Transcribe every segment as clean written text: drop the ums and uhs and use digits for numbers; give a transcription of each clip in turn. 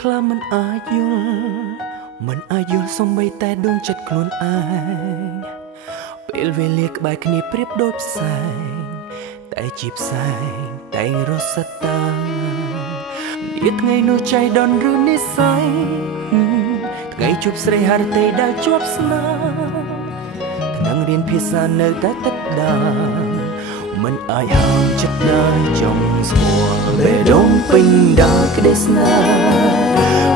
ខ្លះមិនអាចយល់មិនអាចយល់សំបីតែដួងចិត្តខ្លួនឯងពេលវេលាក្បែរគ្នាប្រៀបដូចផ្សែងតែជាផ្សែងតែរស់សតានាថ្ងៃនោះចៃដន្យឬនិស្ស័យថ្ងៃជួបស្រីហរតីដែលជាប់ស្នេហ៍ថ្នាំងរៀនភាសានៅតែទឹកដាមិនអាចហាមចិត្តដែរចង់ស្គាល់បេះដូងពេញដោយក្តីស្នេហ៍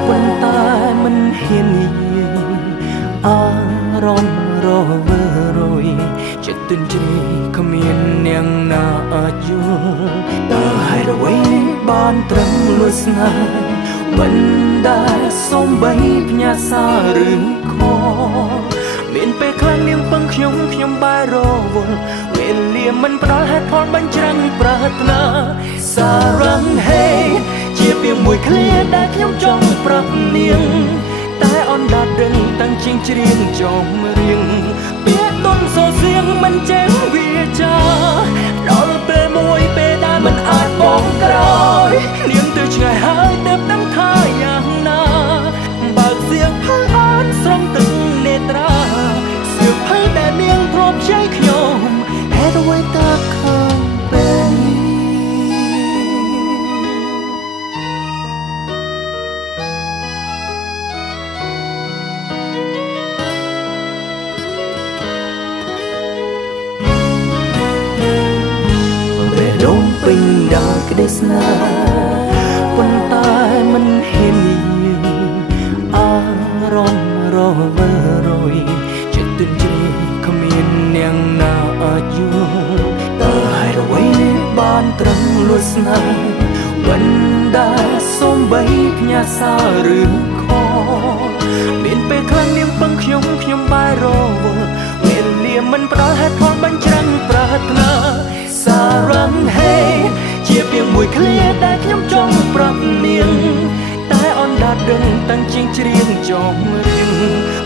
ប៉ុន្តែមិនហ៊ាននិយាយអារម្មណ៍រវើរយចិត្តទន់ជ្រាយគ្មានអ្នកណាអាចយល់តើហេតុអ្វីបានត្រឹមលួចស្នេហ៍មិនដែលសំបីផ្ញើសារឬខលមានពេលខ្លះនាងពឹងខ្ញុំបែររវល់វេលាមិនផ្ដល់ហេតុផលបញ្ច្រាំងប្រាថ្នាសារ៉ាំងហេជាពាក្យមួយឃ្លាដែលខ្ញុំចង់ប្រាប់នាងតែអនដាដឹងតាំងជាងច្រៀងចំរៀងពាក្យទុនសូសៀងមិនចេះវាចាដល់ពេលមួយពេលដែលមិនអាចបងក្រោយនាងទៅឆ្ងាយហើយទើបដឹងថាយ៉ាងណាបើកសៀងផើអានស្រង់ទឹកនេត្រាសៀងផើដែលនាងធ្លាប់ជ័យខ្ញុំហេតុអ្វីតើខំពេលនេះដងពេញដោយក្តីស្នេហ៍ប៉ុន្តែមិនហ៊ាននិយាយអារម្មណ៍រវើរយចិត្តទន់ជ្រាយគ្មានអ្នកណាអាចយល់តើហេតុអ្វីបានត្រឹមលួចស្នេហ៍មិនដែលសំបីផ្ញើសារឬខលមានពេលខ្លះនាងពឹងខ្ញុំបែររវល់វេលាមិនផ្ដល់ហេតុផលបញ្ច្រាំងប្រាថ្នាសារ៉ាំងហេជាពាក្យមួយឃ្លាដែលខ្ញុំចង់ប្រាប់នាងតែអនដាដឹងតាំងជាងច្រៀងចំរៀង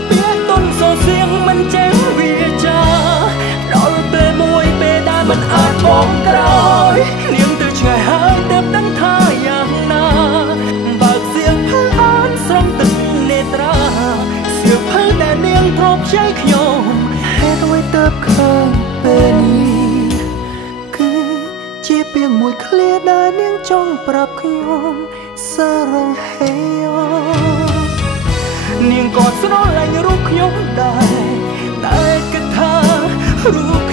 ពាក្យទុនសូសៀងមិនចេះវាចាដល់ពេលមួយពេលដែលមិនអាចបងក្រោយនាងទៅឆ្ងាយហើយទើបដឹងថាយ៉ាងណាបើកសៀងផើអានស្រង់ទឹកនេត្រាសៀងផើដែលនាងធ្លាប់ជ័យខ្ញុំហេតុអ្វីទើបឃើញពេលនេះជាពាក្យមួយឃ្លាដែលនាងចង់ប្រាប់ខ្ញុំសារ៉ាំងហេនាងក៏ស្រឡាញ់រូបខ្ញុំដែរតែគិតថារូប